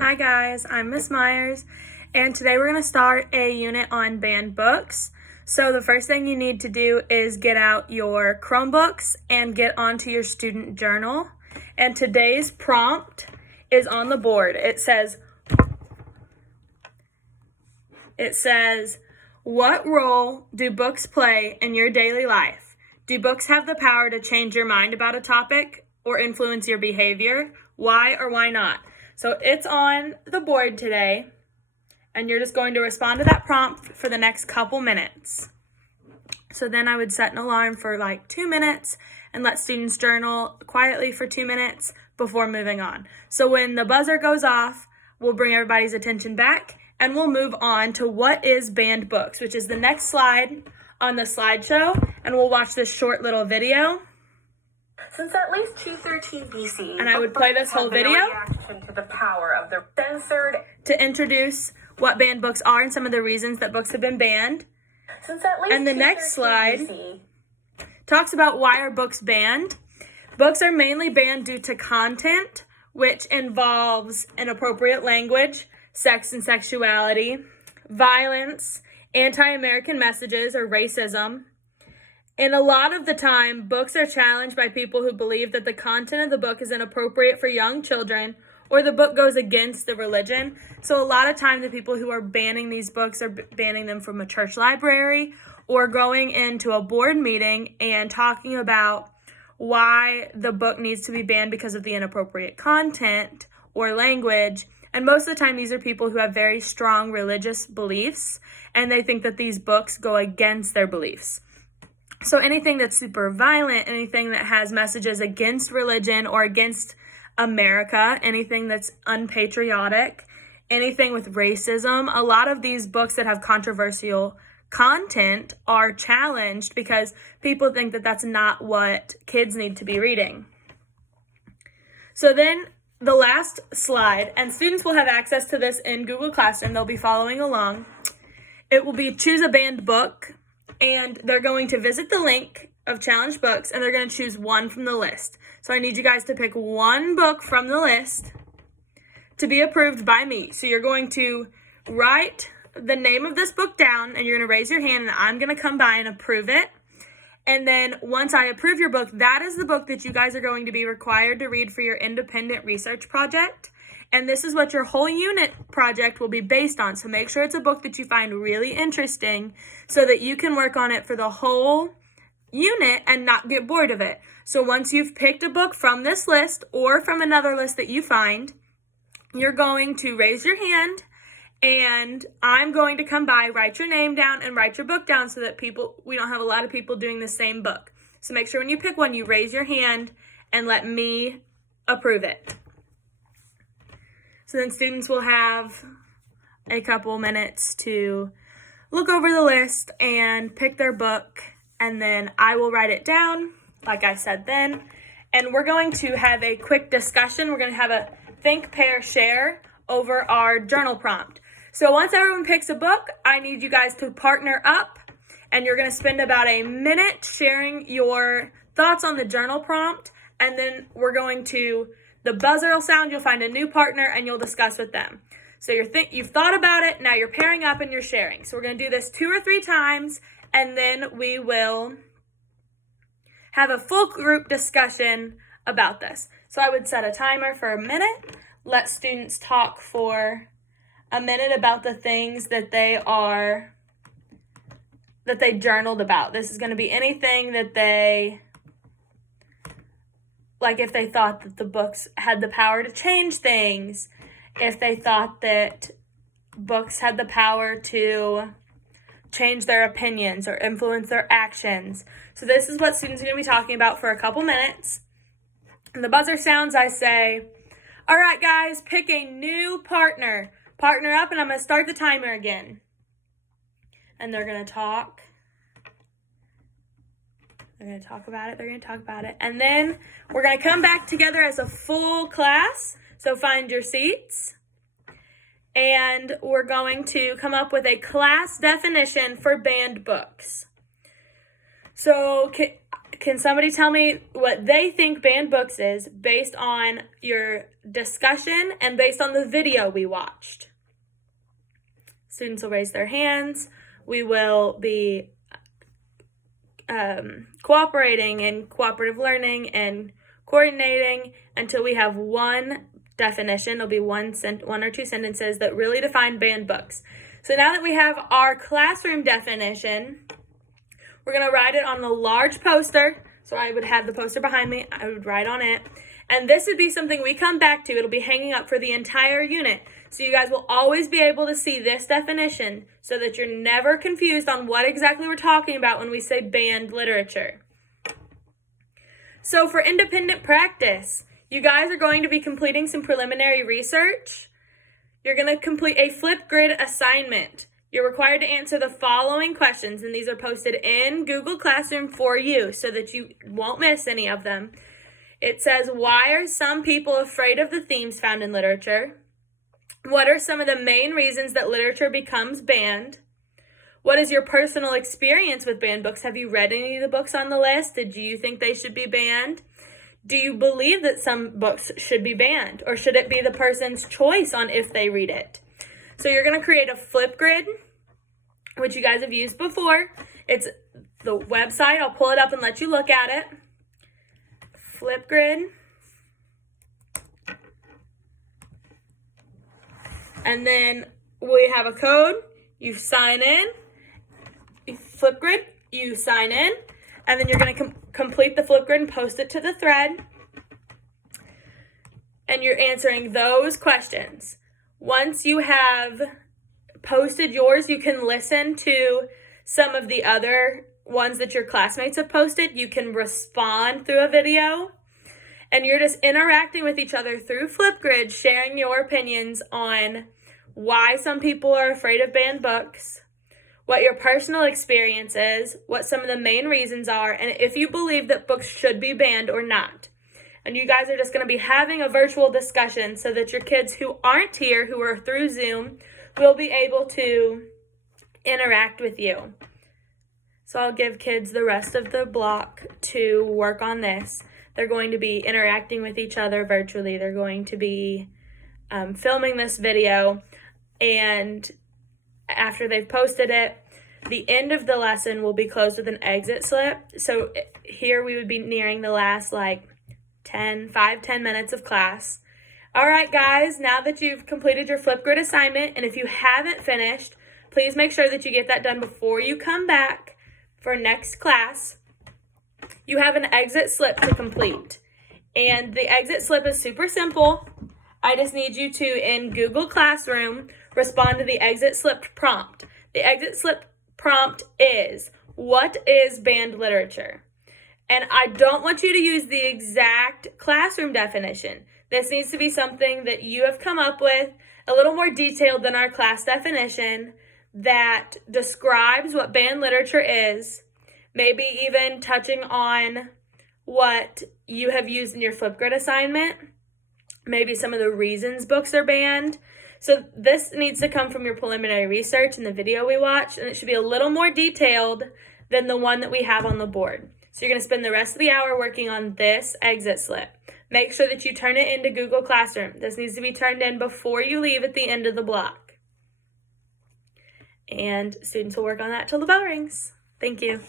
Hi guys, I'm Miss Myers, and today we're going to start a unit on banned books. So the first thing you need to do is get out your Chromebooks and get onto your student journal. And today's prompt is on the board. It says, what role do books play in your daily life? Do books have the power to change your mind about a topic or influence your behavior? Why or why not? So it's on the board today, and you're just going to respond to that prompt for the next couple minutes. So then I would set an alarm for like 2 minutes and let students journal quietly for 2 minutes before moving on. So when the buzzer goes off, we'll bring everybody's attention back and we'll move on to what is banned books, which is the next slide on the slideshow, and we'll watch this short little video. Since at least 213 BC, and I would play this whole video to the power of the censored to introduce what banned books are and some of the reasons that books have been banned. Since at least and the next slide BC, talks about why are books banned. Books are mainly banned due to content, which involves inappropriate language, sex and sexuality, violence, anti-American messages, or racism. And a lot of the time, books are challenged by people who believe that the content of the book is inappropriate for young children, or the book goes against the religion. So a lot of times the people who are banning these books are banning them from a church library or going into a board meeting and talking about why the book needs to be banned because of the inappropriate content or language. And most of the time, these are people who have very strong religious beliefs, and they think that these books go against their beliefs. So anything that's super violent, anything that has messages against religion or against America, anything that's unpatriotic, anything with racism, a lot of these books that have controversial content are challenged because people think that that's not what kids need to be reading. So then the last slide, and students will have access to this in Google Classroom. They'll be following along. It will be choose a banned book. And they're going to visit the link of challenge books, and they're going to choose one from the list. So I need you guys to pick one book from the list to be approved by me. So you're going to write the name of this book down, and you're going to raise your hand, and I'm going to come by and approve it. And then once I approve your book, that is the book that you guys are going to be required to read for your independent research project. And this is what your whole unit project will be based on. So make sure it's a book that you find really interesting so that you can work on it for the whole unit and not get bored of it. So once you've picked a book from this list or from another list that you find, you're going to raise your hand, and I'm going to come by, write your name down, and write your book down so that we don't have a lot of people doing the same book. So make sure when you pick one, you raise your hand and let me approve it. So then students will have a couple minutes to look over the list and pick their book, and then I will write it down, like I said then, and we're going to have a quick discussion. We're going to have a think, pair, share over our journal prompt. So once everyone picks a book, I need you guys to partner up, and you're going to spend about a minute sharing your thoughts on the journal prompt, and then the buzzer will sound, you'll find a new partner, and you'll discuss with them. So you've thought about it, now you're pairing up and you're sharing. So we're going to do this 2 or 3 times, and then we will have a full group discussion about this. So I would set a timer for a minute, let students talk for a minute about the things that they journaled about. This is going to be anything that like if they thought that the books had the power to change things, if they thought that books had the power to change their opinions or influence their actions. So this is what students are going to be talking about for a couple minutes. And the buzzer sounds, I say, all right, guys, pick a new partner. Partner up, and I'm going to start the timer again. And they're going to talk. They're going to talk about it. And then we're going to come back together as a full class. So find your seats. And we're going to come up with a class definition for banned books. So can somebody tell me what they think banned books is based on your discussion and based on the video we watched. Students will raise their hands. We will be cooperating and cooperative learning and coordinating until we have one definition. There'll be one or two sentences that really define banned books. So now that we have our classroom definition, we're going to write it on the large poster. So I would have the poster behind me. I would write on it. And this would be something we come back to. It'll be hanging up for the entire unit. So you guys will always be able to see this definition so that you're never confused on what exactly we're talking about when we say banned literature. So for independent practice, you guys are going to be completing some preliminary research. You're going to complete a Flipgrid assignment. You're required to answer the following questions, and these are posted in Google Classroom for you so that you won't miss any of them. It says, why are some people afraid of the themes found in literature? What are some of the main reasons that literature becomes banned? What is your personal experience with banned books? Have you read any of the books on the list? Did you think they should be banned? Do you believe that some books should be banned? Or should it be the person's choice on if they read it? So you're going to create a Flipgrid, which you guys have used before. It's the website. I'll pull it up and let you look at it. Flipgrid. And then we have a code. You sign in. Flipgrid, you sign in. And then you're going to complete the Flipgrid and post it to the thread. And you're answering those questions. Once you have posted yours, you can listen to some of the other ones that your classmates have posted. You can respond through a video. And you're just interacting with each other through Flipgrid, sharing your opinions on why some people are afraid of banned books, what your personal experience is, what some of the main reasons are, and if you believe that books should be banned or not. And you guys are just going to be having a virtual discussion so that your kids who aren't here, who are through Zoom, will be able to interact with you. So I'll give kids the rest of the block to work on this. They're going to be interacting with each other virtually. They're going to be filming this video. And after they've posted it, the end of the lesson will be closed with an exit slip. So here we would be nearing the last 10 minutes of class. All right, guys, now that you've completed your Flipgrid assignment, and if you haven't finished, please make sure that you get that done before you come back for next class. You have an exit slip to complete. And the exit slip is super simple. I just need you to, in Google Classroom, respond to the exit slip prompt. The exit slip prompt is, what is banned literature? And I don't want you to use the exact classroom definition. This needs to be something that you have come up with, a little more detailed than our class definition, that describes what banned literature is, maybe even touching on what you have used in your Flipgrid assignment, maybe some of the reasons books are banned. So this needs to come from your preliminary research in the video we watched, and it should be a little more detailed than the one that we have on the board. So you're going to spend the rest of the hour working on this exit slip. Make sure that you turn it into Google Classroom. This needs to be turned in before you leave at the end of the block. And students will work on that till the bell rings. Thank you.